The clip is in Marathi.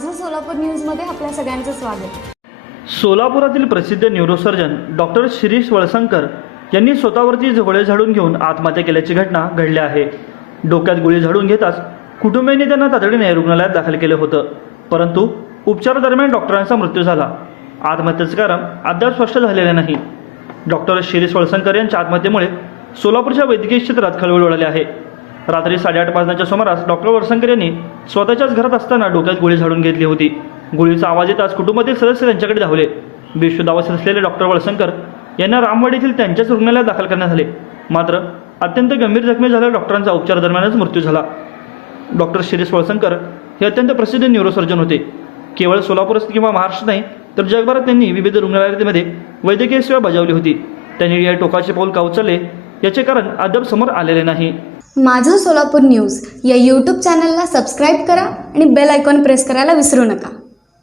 माझं सोलापूर न्यूजमध्ये आपल्या सगळ्यांचं स्वागत। सोलापुरातील प्रसिद्ध न्यूरोसर्जन डॉक्टर शिरीष वळसंकर यांनी स्वतःवरती गोळे झाडून घेऊन आत्महत्या केल्याची घटना घडली आहे। डोक्यात गोळी झाडून घेताच कुटुंबियांनी त्यांना तातडीने रुग्णालयात दाखल केले होतं, परंतु उपचारादरम्यान डॉक्टरांचा मृत्यू झाला। आत्महत्येचं कारण अद्याप स्पष्ट झालेले नाही। डॉक्टर शिरीष वळसंकर यांच्या आत्महत्येमुळे सोलापूरच्या वैद्यकीय क्षेत्रात खळबळ उडाली आहे। रात्री 8:30 वाजण्याच्या सुमारास डॉक्टर वळसंकर यांनी स्वतःच्याच घरात असताना डोक्यात गोळी झाडून घेतली होती। गोळीचा आवाज येताच कुटुंबातील सदस्य त्यांच्याकडे धावले। बेशुद्ध अवस्थेत असलेले डॉक्टर वळसंकर यांना रामवाडी येथील त्यांच्याच रुग्णालयात दाखल करण्यात आले, मात्र अत्यंत गंभीर जखमी झालेल्या डॉक्टरांचा उपचारादरम्यानच मृत्यू झाला। डॉक्टर शिरीष वळसंकर हे अत्यंत प्रसिद्ध न्यूरोसर्जन होते। केवळ सोलापूर किंवा महाराष्ट्र नाही तर जगभरात त्यांनी विविध रुग्णालयांमध्ये वैद्यकीय सेवा बजावली होती। त्यांनी या टोकाचे पाऊल का उचलले याचे कारण अद्याप समोर आलेले नाही। माझं सोलापूर न्यूज या यूट्यूब चॅनलला सबस्क्राईब करा आणि बेल आयकॉन प्रेस करायला विसरू नका।